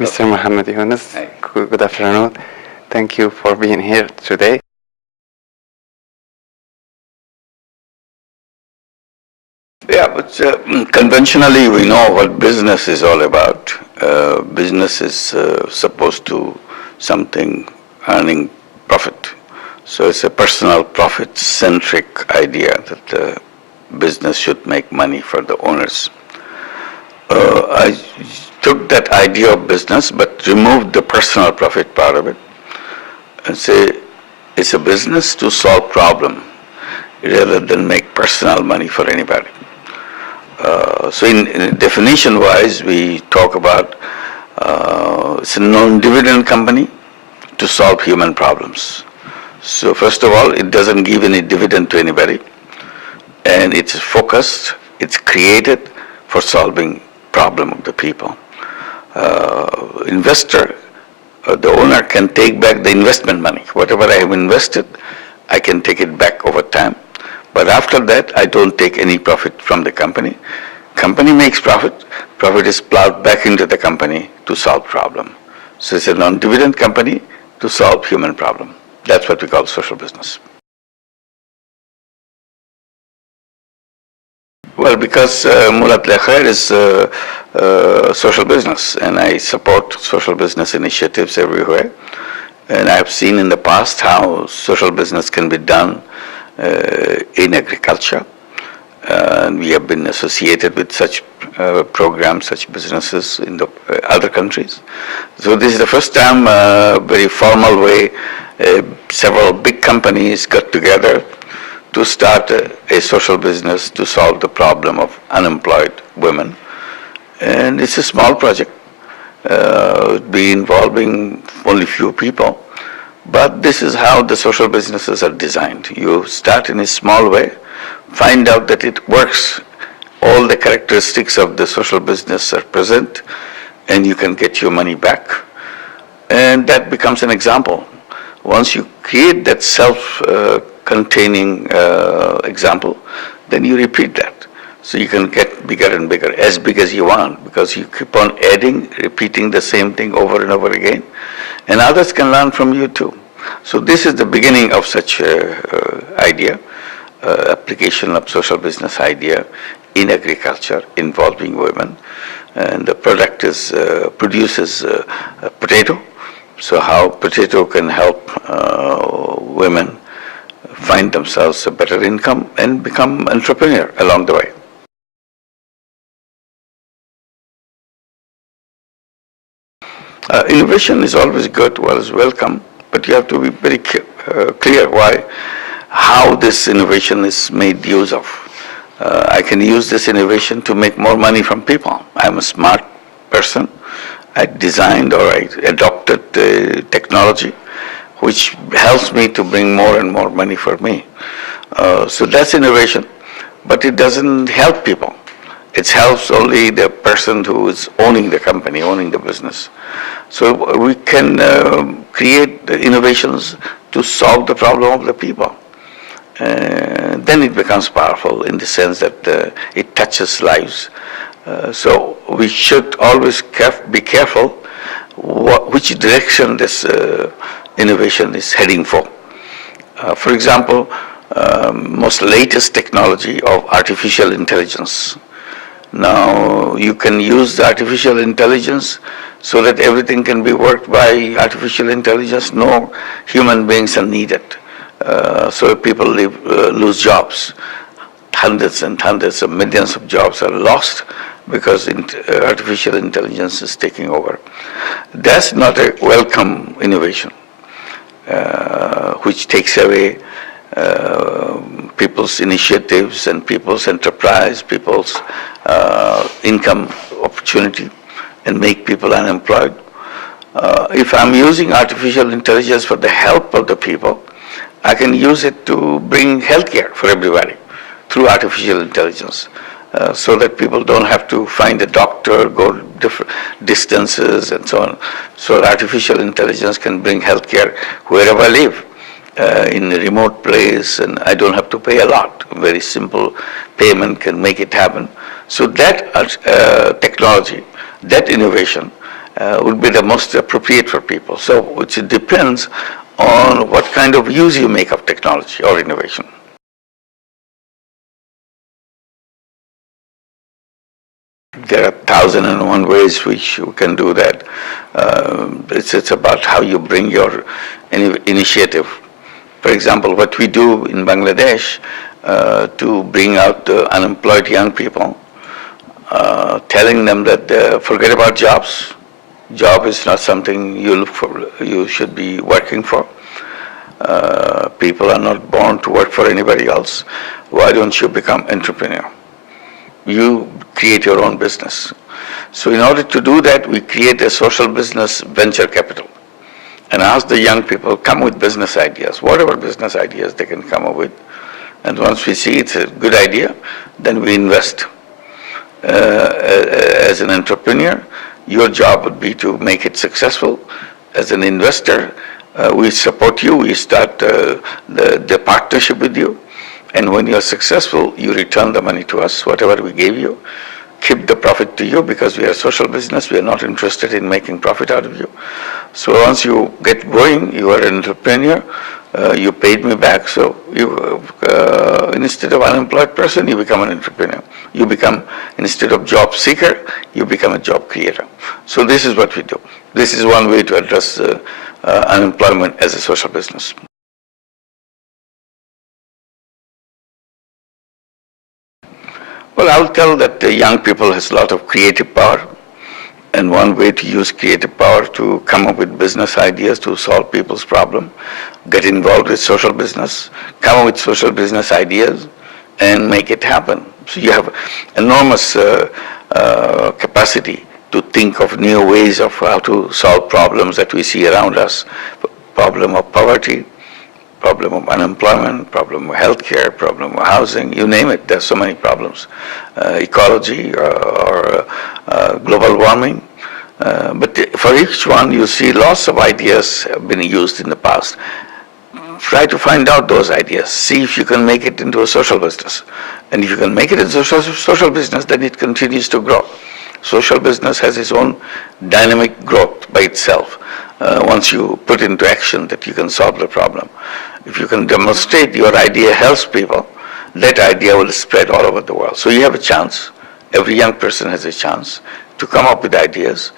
Mr. Muhammad Yunus, good afternoon. Thank you for being here today. Yeah, but conventionally we know what business is all about. Business is supposed to something earning profit. So it's a personal profit-centric idea that business should make money for the owners. I took that idea of business but removed the personal profit part of it and say it's a business to solve problem rather than make personal money for anybody. So in definition-wise, we talk about it's a non-dividend company to solve human problems. So first of all, it doesn't give any dividend to anybody, and it's focused, it's created for solving problem of the people. Investor, the owner can take back the investment money. Whatever I have invested, I can take it back over time. But after that, I don't take any profit from the company. Company makes profit. Profit is plowed back into the company to solve problem. So it's a non-dividend company to solve human problem. That's what we call social business. Well, because Mulat Lekhair is social business, and I support social business initiatives everywhere. And I have seen in the past how social business can be done in agriculture. And we have been associated with such programs, such businesses in the other countries. So this is the first time, very formal way, several big companies got together to start a social business to solve the problem of unemployed women. And it's a small project, be involving only few people. But this is how the social businesses are designed. You start in a small way, find out that it works, all the characteristics of the social business are present, and you can get your money back. And that becomes an example. Once you create that self-containing example, then you repeat that. So you can get bigger and bigger, as big as you want, because you keep on adding, repeating the same thing over and over again, and others can learn from you too. So this is the beginning of such idea, application of social business idea in agriculture involving women. And the product is produces potato. So how potato can help women find themselves a better income and become entrepreneur along the way. Innovation is always good, always welcome, but you have to be very clear how this innovation is made use of. I can use this innovation to make more money from people. I'm a smart person. I designed or I adopted technology which helps me to bring more and more money for me. So that's innovation, but it doesn't help people. It helps only the person who is owning the company, owning the business. So we can create the innovations to solve the problem of the people. Then it becomes powerful in the sense that it touches lives. So we should always be careful which direction this innovation is heading for. For example, most latest technology of artificial intelligence. Now you can use the artificial intelligence so that everything can be worked by artificial intelligence. No human beings are needed. So people lose jobs. Hundreds and hundreds of millions of jobs are lost because artificial intelligence is taking over. That's not a welcome innovation, which takes away people's initiatives and people's enterprise, people's income opportunity, and make people unemployed. If I'm using artificial intelligence for the help of the people, I can use it to bring healthcare for everybody through artificial intelligence, so that people don't have to find a doctor, go different distances and so on. So artificial intelligence can bring healthcare wherever I live, in a remote place, and I don't have to pay a lot. Very simple payment can make it happen. So that technology, that innovation would be the most appropriate for people. So which it depends on what kind of use you make of technology or innovation. There are 1,001 ways which you can do that. It's about how you bring your initiative. For example, what we do in Bangladesh to bring out the unemployed young people, telling them that forget about jobs. Job is not something you look for, you should be working for. People are not born to work for anybody else. Why don't you become entrepreneur? You create your own business. So in order to do that, we create a social business venture capital and ask the young people, come with business ideas, whatever business ideas they can come up with. And once we see it's a good idea, then we invest. As an entrepreneur, your job would be to make it successful. As an investor, we support you, we start the partnership with you. And when you're successful, you return the money to us, whatever we gave you. Keep the profit to you because we are a social business. We are not interested in making profit out of you. So once you get going, you are an entrepreneur. You paid me back. So you, instead of unemployed person, you become an entrepreneur. You become, instead of job seeker, you become a job creator. So this is what we do. This is one way to address unemployment as a social business. Well, I'll tell that the young people has a lot of creative power, and one way to use creative power to come up with business ideas to solve people's problem, get involved with social business, come up with social business ideas, and make it happen. So you have enormous capacity to think of new ways of how to solve problems that we see around us, problem of poverty, problem of unemployment, problem of healthcare, problem of housing, you name it, there's so many problems. Ecology or global warming. But for each one, you see lots of ideas have been used in the past. Try to find out those ideas. See if you can make it into a social business. And if you can make it into a social business, then it continues to grow. Social business has its own dynamic growth by itself. Once you put into action that you can solve the problem. If you can demonstrate your idea helps people, that idea will spread all over the world. So you have a chance, every young person has a chance to come up with ideas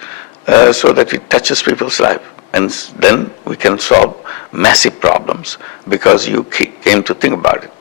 so that it touches people's life. And then we can solve massive problems because you came to think about it.